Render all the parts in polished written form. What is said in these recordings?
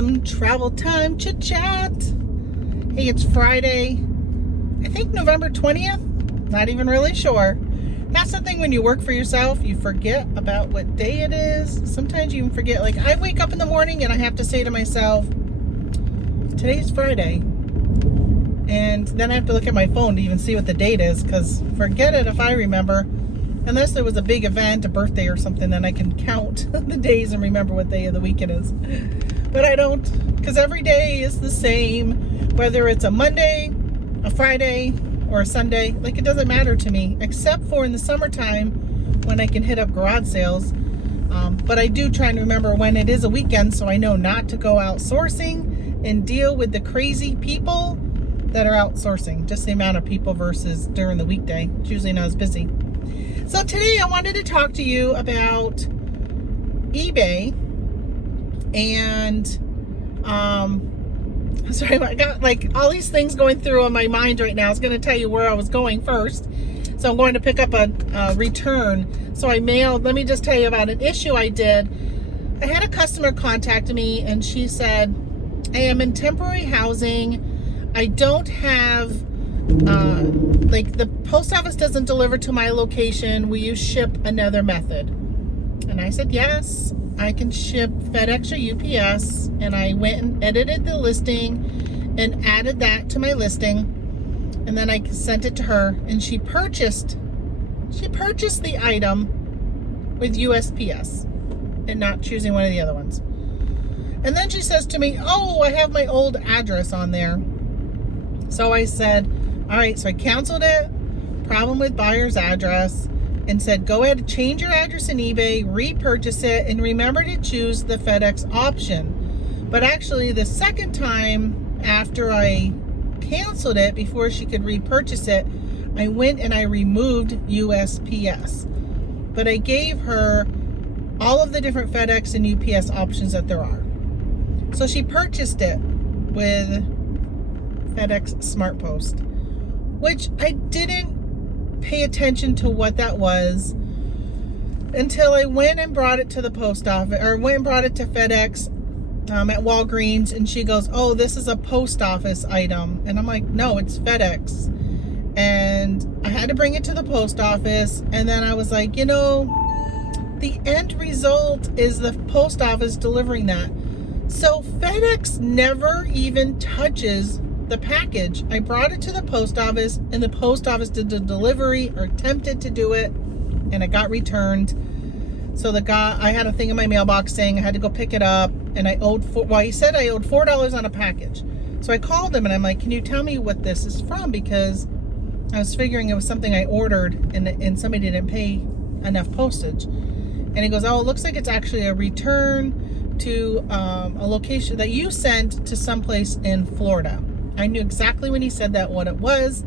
some travel time chit chat. Hey, it's Friday, I think November 20th, not even really sure. That's the thing, when you work for yourself, you forget about what day it is. Sometimes you even forget, like I wake up in the morning and I have to say to myself, today's Friday. And then I have to look at my phone to even see what the date is, because forget it if I remember. Unless there was a big event, a birthday or something, then I can count the days and remember what day of the week it is. But I don't, because every day is the same. Whether it's a Monday, a Friday, or a Sunday, like it doesn't matter to me, except for in the summertime when I can hit up garage sales. But I do try to remember when it is a weekend, so I know not to go out sourcing and deal with the crazy people that are outsourcing. Just the amount of people versus during the weekday. It's usually not as busy. So today I wanted to talk to you about eBay and sorry, I got like all these things going through on my mind right now. I was going to tell you where I was going first. So I'm going to pick up a return. So I mailed, let me just tell you about an issue I did. I had a customer contact me and she said, I am in temporary housing. I don't have like the post office doesn't deliver to my location. Will you ship another method? And I said, yes, I can ship FedEx or UPS. And I went and edited the listing and added that to my listing. And then I sent it to her, and she purchased the item with USPS and not choosing one of the other ones. And then she says to me, oh, I have my old address on there. So I said, all right, so I canceled it, problem with buyer's address, and said, go ahead and change your address in eBay, repurchase it, and remember to choose the FedEx option. But actually, the second time after I canceled it, before she could repurchase it, I went and I removed USPS. But I gave her all of the different FedEx and UPS options that there are. So she purchased it with FedEx SmartPost, which I didn't pay attention to what that was until I went and brought it to the post office, or went and brought it to FedEx at Walgreens, and she goes, oh, this is a post office item. And I'm like, no, it's FedEx. And I had to bring it to the post office, and then I was like, you know, the end result is the post office delivering that. So FedEx never even touches the package. I brought it to the post office, and the post office did the delivery, or attempted to do it, and it got returned. So the guy, I had a thing in my mailbox saying I had to go pick it up, and I owed he said I owed $4 on a package. So I called him and I'm like, can you tell me what this is from? Because I was figuring it was something I ordered and somebody didn't pay enough postage. And he goes, oh, it looks like it's actually a return to a location that you sent to someplace in Florida. I knew exactly when he said that what it was.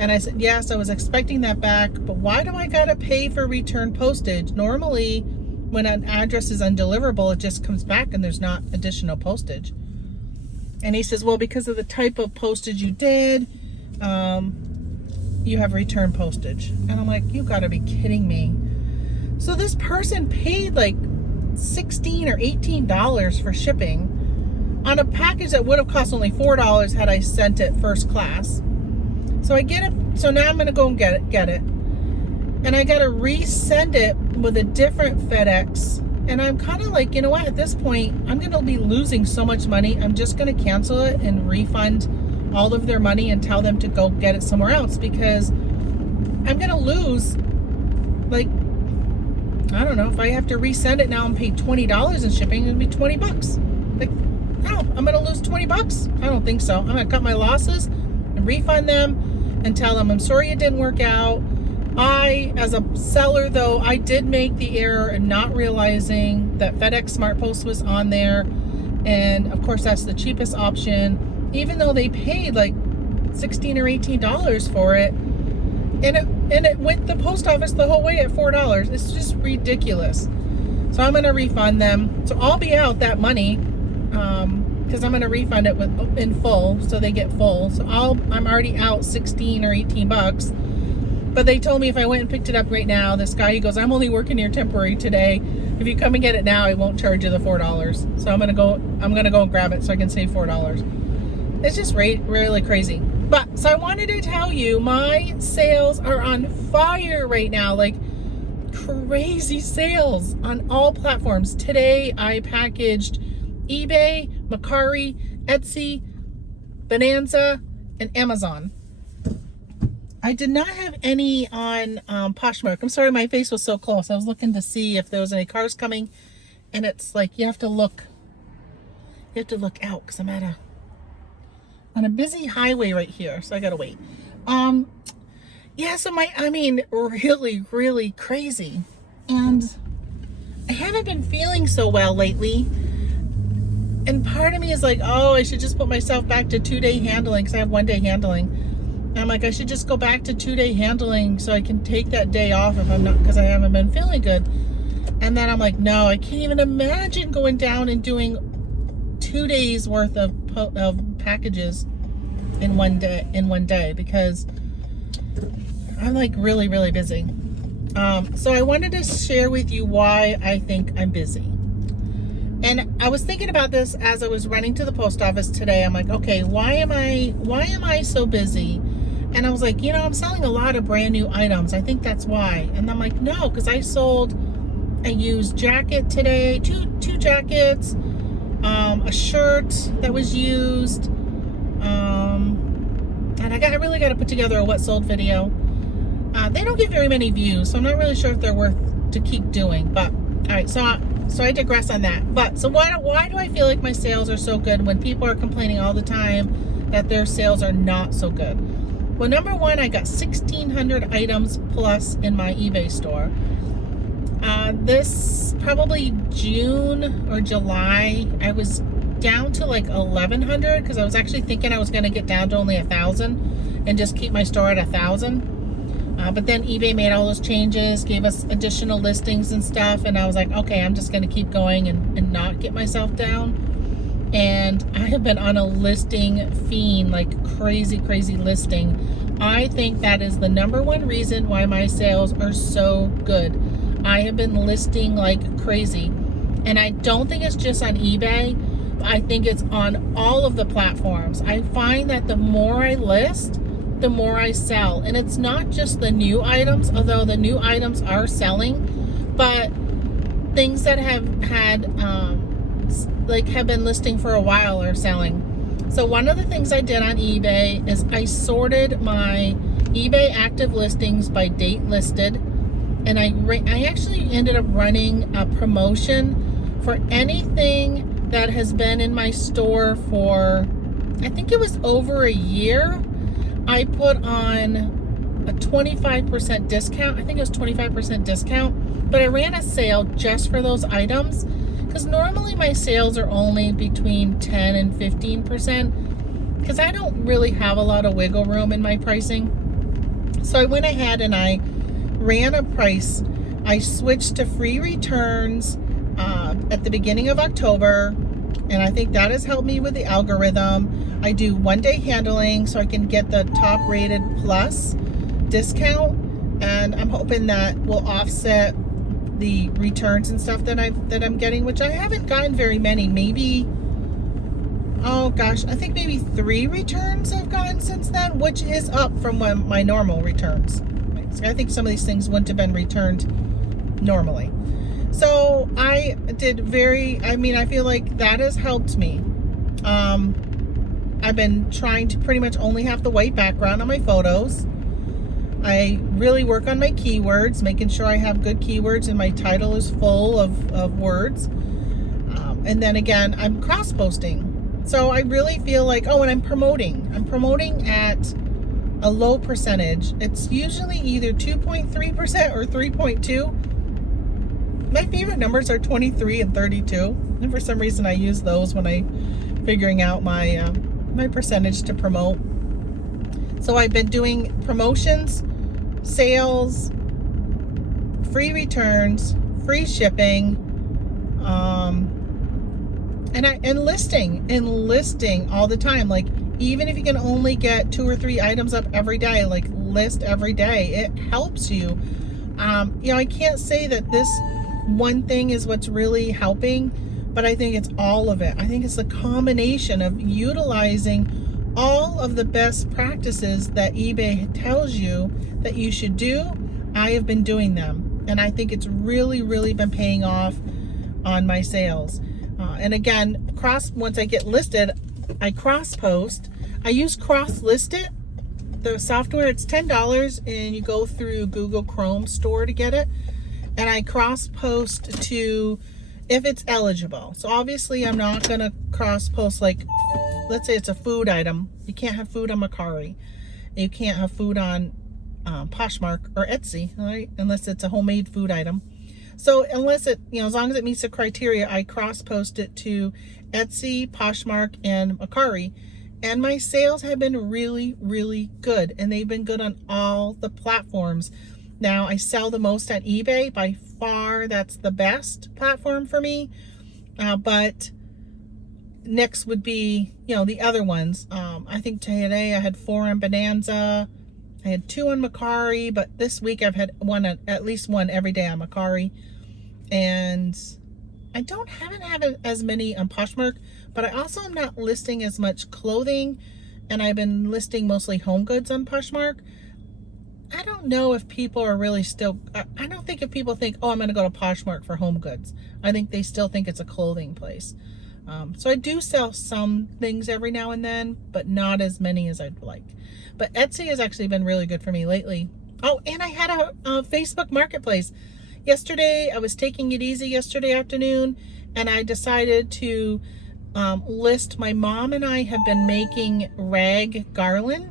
And I said, yes, I was expecting that back, but why do I gotta pay for return postage? Normally, when an address is undeliverable, it just comes back and there's not additional postage. And he says, well, because of the type of postage you did, you have return postage. And I'm like, you gotta be kidding me. So this person paid like $16 or $18 for shipping on a package that would have cost only $4 had I sent it first class. So I get it. So now I'm going to go and get it. And I got to resend it with a different FedEx. And I'm kind of like, you know what? At this point, I'm going to be losing so much money. I'm just going to cancel it and refund all of their money and tell them to go get it somewhere else, because I'm going to lose, like, I don't know, if I have to resend it now and pay $20 in shipping, it'll be $20. Like, no, I'm going to lose $20? I don't think so. I'm going to cut my losses and refund them and tell them, I'm sorry it didn't work out. I, as a seller though, I did make the error in not realizing that FedEx SmartPost was on there. And of course, that's the cheapest option, even though they paid like $16 or $18 for it. And it went to the post office the whole way at $4. It's just ridiculous. So I'm going to refund them. So I'll be out that money, because I'm going to refund it in full, so they get full. So I'm already out $16 or $18. But they told me if I went and picked it up right now, this guy, he goes, I'm only working here temporary today. If you come and get it now, I won't charge you the $4. So I'm gonna go and grab it so I can save $4. It's just really crazy. But so I wanted to tell you, my sales are on fire right now, like crazy sales on all platforms. Today I packaged eBay, Mercari, Etsy, Bonanza, and Amazon. I did not have any on Poshmark. I'm sorry, my face was so close. I was looking to see if there was any cars coming, and it's like you have to look out because I'm on a busy highway right here, so I gotta wait. Yeah, so really crazy, and I haven't been feeling so well lately. And part of me is like, oh, I should just put myself back to 2-day handling because I have 1-day handling. And I'm like, I should just go back to 2-day handling so I can take that day off if I'm not, because I haven't been feeling good. And then I'm like, no, I can't even imagine going down and doing 2 days worth of packages in one day because I'm like really busy. So I wanted to share with you why I think I'm busy. And I was thinking about this as I was running to the post office today. I'm like, okay, why am I so busy? And I was like, I'm selling a lot of brand new items. I think that's why. And I'm like, no, because I sold a used jacket today, two jackets, a shirt that was used, and I really got to put together a what sold video. They don't get very many views, so I'm not really sure if they're worth to keep doing. But all right, so I digress on that. But so why do I feel like my sales are so good when people are complaining all the time that their sales are not so good? Well, number one, I got 1,600 items plus in my eBay store. This probably June or July, I was down to like 1,100 because I was actually thinking I was going to get down to only 1,000 and just keep my store at 1,000. But then eBay made all those changes, gave us additional listings and stuff, and I was like, okay, I'm just going to keep going and not get myself down. And I have been on a listing fiend, like crazy listing. I think that is the number one reason why my sales are so good. I have been listing like crazy. And I don't think it's just on eBay. I think it's on all of the platforms. I find that the more I list, the more I sell. And it's not just the new items, although the new items are selling, but things that have had have been listing for a while are selling. So one of the things I did on eBay is I sorted my eBay active listings by date listed, and I actually ended up running a promotion for anything that has been in my store for, I think it was over a year. I put on a 25% discount. I think it was 25% discount, but I ran a sale just for those items because normally my sales are only between 10 and 15% because I don't really have a lot of wiggle room in my pricing. So I went ahead and I ran a price. I switched to free returns at the beginning of October, and I think that has helped me with the algorithm. I do 1-day handling so I can get the top rated plus discount, and I'm hoping that will offset the returns and stuff that I'm getting, which I haven't gotten very many. Maybe, oh gosh, I think maybe 3 returns I've gotten since then, which is up from my normal returns. I think some of these things wouldn't have been returned normally. So I feel like that has helped me. I've been trying to pretty much only have the white background on my photos. I really work on my keywords, making sure I have good keywords and my title is full of words. And then again, I'm cross-posting. So I really feel like, and I'm promoting at a low percentage. It's usually either 2.3% or 3.2. My favorite numbers are 23 and 32. And for some reason I use those when I'm figuring out my my percentage to promote. So I've been doing promotions, sales, free returns, free shipping, and listing all the time. Like even if you can only get 2 or 3 items up every day, like list every day. It helps you. I can't say that this one thing is what's really helping, but I think it's all of it. I think it's a combination of utilizing all of the best practices that eBay tells you that you should do. I have been doing them, and I think it's really, really been paying off on my sales. And again, once I get listed, I cross post. I use Cross Listed, the software. It's $10, and you go through Google Chrome store to get it. And I cross post to if it's eligible. So obviously I'm not gonna cross post, like, let's say it's a food item. You can't have food on Mercari. You can't have food on Poshmark or Etsy, right? Unless it's a homemade food item. So unless it, as long as it meets the criteria, I cross post it to Etsy, Poshmark, and Mercari. And my sales have been really, really good. And they've been good on all the platforms. Now, I sell the most on eBay. By far, that's the best platform for me. But next would be, the other ones. I think today I had 4 on Bonanza. I had 2 on Mercari, but this week I've had at least one every day on Mercari. And I haven't had as many on Poshmark, but I also am not listing as much clothing, and I've been listing mostly home goods on Poshmark. I don't know if people are really still, I don't think if people think, oh, I'm going to go to Poshmark for home goods. I think they still think it's a clothing place. So I do sell some things every now and then, but not as many as I'd like. But Etsy has actually been really good for me lately. Oh, and I had a Facebook Marketplace. Yesterday, I was taking it easy yesterday afternoon, and I decided to list. My mom and I have been making rag garland.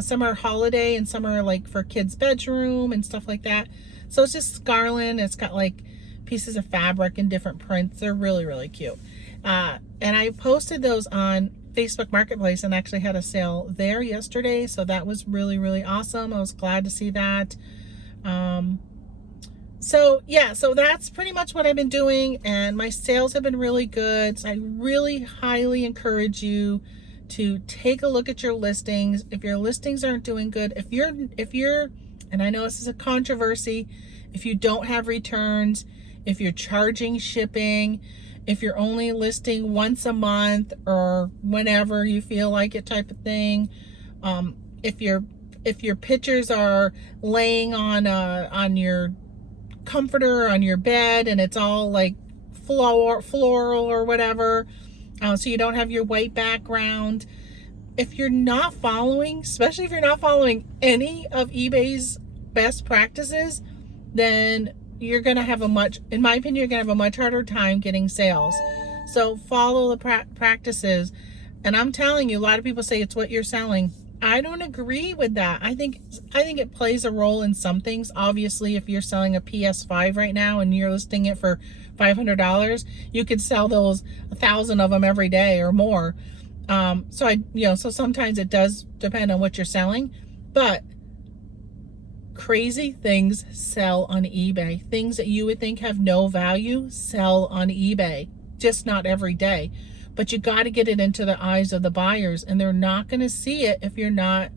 Some are holiday and some are like for kids' bedroom and stuff like that. So it's just garland. It's got like pieces of fabric and different prints. They're really, really cute. And I posted those on Facebook Marketplace and actually had a sale there yesterday. So that was really, really awesome. I was glad to see that. So that's pretty much what I've been doing, and my sales have been really good. So I really highly encourage you to take a look at your listings. If your listings aren't doing good, if you're, and I know this is a controversy, if you don't have returns, if you're charging shipping, if you're only listing once a month or whenever you feel like it type of thing, if your pictures are laying on your comforter on your bed and it's all like floral or whatever, so you don't have your white background. If you're not following, especially if you're not following any of eBay's best practices, then you're going to have in my opinion, you're going to have a much harder time getting sales. So follow the practices. And I'm telling you, a lot of people say it's what you're selling. I don't agree with that. I think it plays a role in some things. Obviously, if you're selling a PS5 right now and you're listing it for $500, you could sell those 1,000 of them every day or more. So sometimes it does depend on what you're selling, but crazy things sell on eBay. Things that you would think have no value sell on eBay, just not every day. But you got to get it into the eyes of the buyers, and they're not going to see it if you're not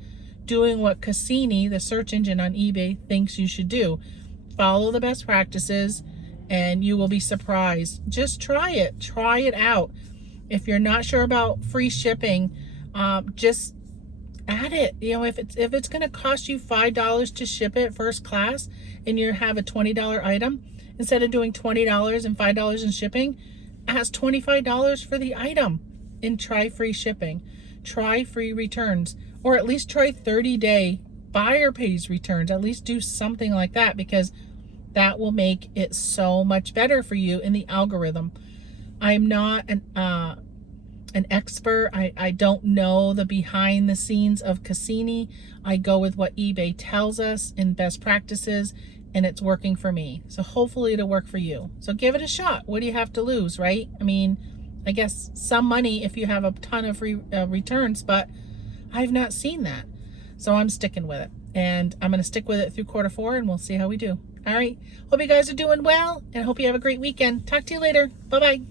doing what Cassini, the search engine on eBay, thinks you should do. Follow the best practices, and you will be surprised. Just try it. Try it out. If you're not sure about free shipping, just add it. If it's going to cost you $5 to ship it first class, and you have a $20 item, instead of doing $20 and $5 in shipping, ask $25 for the item and try free shipping. Try free returns, or at least try 30-day buyer pays returns. At least do something like that, because that will make it so much better for you in the algorithm. I'm not an expert. I don't know the behind the scenes of Cassini. I go with what eBay tells us in best practices, and it's working for me. So hopefully it'll work for you. So give it a shot. What do you have to lose, right? I mean, I guess some money if you have a ton of free returns, but I've not seen that. So I'm sticking with it. And I'm going to stick with it through Q4, and we'll see how we do. All right. Hope you guys are doing well, and hope you have a great weekend. Talk to you later. Bye-bye.